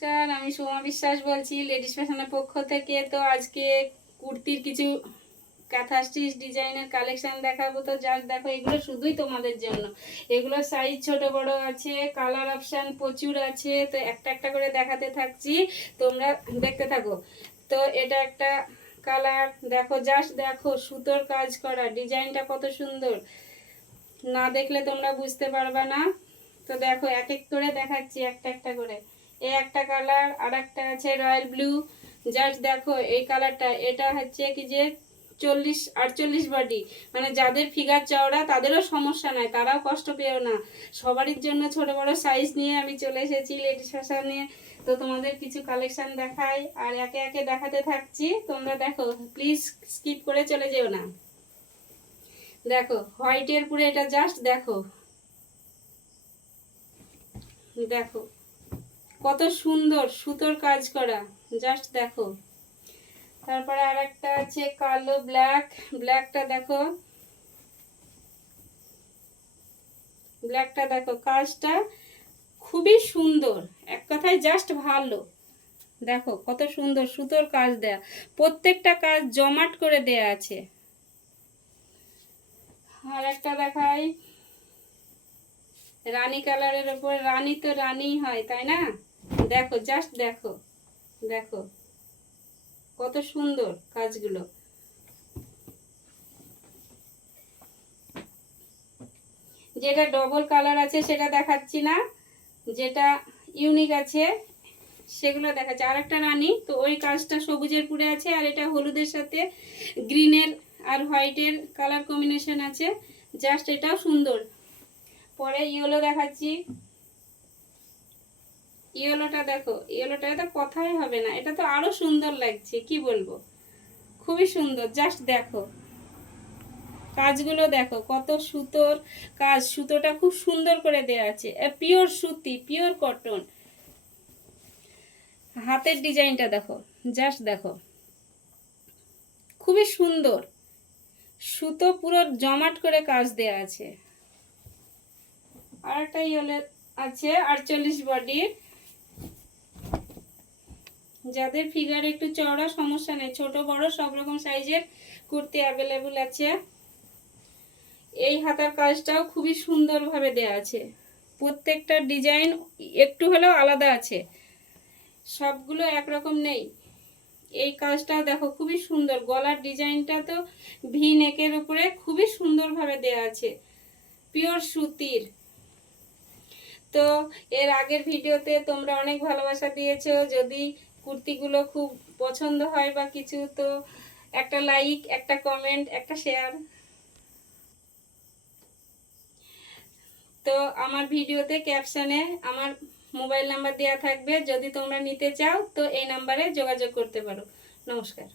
নমস্কার, আমি সোমা বিশ্বাস বলছি লেডিস ফ্যাশনের পক্ষ থেকে। তো আজকে কুর্তির কিছু কাঁথা স্টিচ ডিজাইনের কালেকশন দেখাবো। তো জাস্ট দেখো, এগুলো শুধুই তোমাদের জন্য। এগুলো সাইজ ছোট বড় আছে, কালার অপশান প্রচুর আছে। তো একটা একটা করে দেখাতে থাকছি, তোমরা দেখতে থাকো। তো এটা একটা কালার দেখো, জাস্ট দেখো সুতোর কাজ করা, ডিজাইনটা কত সুন্দর, না দেখলে তোমরা বুঝতে পারবে না। তো দেখো এক এক করে দেখাচ্ছি একটা একটা করে। এই একটা কালার, আর একটা আছে রয়্যাল ব্লু। জাস্ট দেখো এই কালারটা, এটা হচ্ছে কি যে 40-48 বডি, মানে যাদের ফিগার চওড়া তাদেরও সমস্যা নাই, তারাও কষ্ট পেও না। সবারই জন্য ছোট বড় সাইজ নিয়ে আমি চলে এসেছি লেডিস ফ্যাশনে। তো তোমাদের কিছু কালেকশন দেখাই আর একে একে দেখাতে থাকছি, তোমরা দেখো, প্লিজ স্কিপ করে চলে যেও না। দেখো হোয়াইটের পুরো, এটা জাস্ট দেখো, দেখো কত সুন্দর সুতোর কাজ করা, জাস্ট দেখো। তারপরে আর একটা আছে কালো ব্ল্যাক, ব্ল্যাকটা দেখো, ব্ল্যাকটা দেখো, কাজটা খুবই সুন্দর, এক কথায় জাস্ট ভালো। দেখো কত সুন্দর সুতোর কাজ দেয়া, প্রত্যেকটা কাজ জমাট করে দেয়া আছে। আর একটা দেখাই রানী কালারের উপর, রানী তো রানীই হয় তাই না? দেখো জাস্ট দেখো, দেখো কত সুন্দর কাজগুলো। যেটা ডবল কালার আছে সেটা দেখাচ্ছি না, যেটা ইউনিক আছে সেগুলো দেখাচ্ছে। আর একটা রানী, তো ওই কাজটা সবুজের পুরে আছে, আর এটা হলুদের সাথে গ্রিনের আর হোয়াইটের কালার কম্বিনেশন আছে, জাস্ট এটাও সুন্দর। পরে ইয়েলো দেখাচ্ছি, ইয়েলোটা দেখো, ইয়েলোটা তো কথাই হবে না, এটা তো আরো সুন্দর লাগছে, কি বলবো, খুবই সুন্দর। জাস্ট দেখো কাজগুলো, দেখো কত সুতোর কাজ, সুতোটা খুব সুন্দর করে দেওয়া আছে, পিওর সুতি, পিওর কটন। হাতের ডিজাইনটা দেখো, জাস্ট দেখো খুবই সুন্দর, সুতো পুরো জমাট করে কাজ দেওয়া আছে। আর একটা ইয়েলো আছে 48 বডির, যাদের ফিগার একটু চওড়া সমস্যা নেই, ছোট বড় সব রকম সাইজের কুর্তি অ্যাভেলেবল আছে। এই হাতার কাজটাও খুবই সুন্দরভাবে দেওয়া আছে, প্রত্যেকটা ডিজাইন একটু হলেও আলাদা আছে, সবগুলো একরকম নেই। এই কাজটাও দেখো খুবই সুন্দর, গলার ডিজাইনটা তো ভি নেকের উপরে খুবই সুন্দরভাবে দেওয়া আছে, পিওর সুতির। তো এর আগের ভিডিওতে তোমরা অনেক ভালোবাসা দিয়েছো, যদি কুর্তিগুলো খুব পছন্দ হয় বা কিছু, তো একটা লাইক, একটা কমেন্ট, একটা শেয়ার। তো আমার ভিডিওতে ক্যাপশনে আমার মোবাইল নাম্বার দেওয়া থাকবে, যদি তোমরা নিতে চাও তো এই নাম্বারে যোগাযোগ করতে পারো। নমস্কার।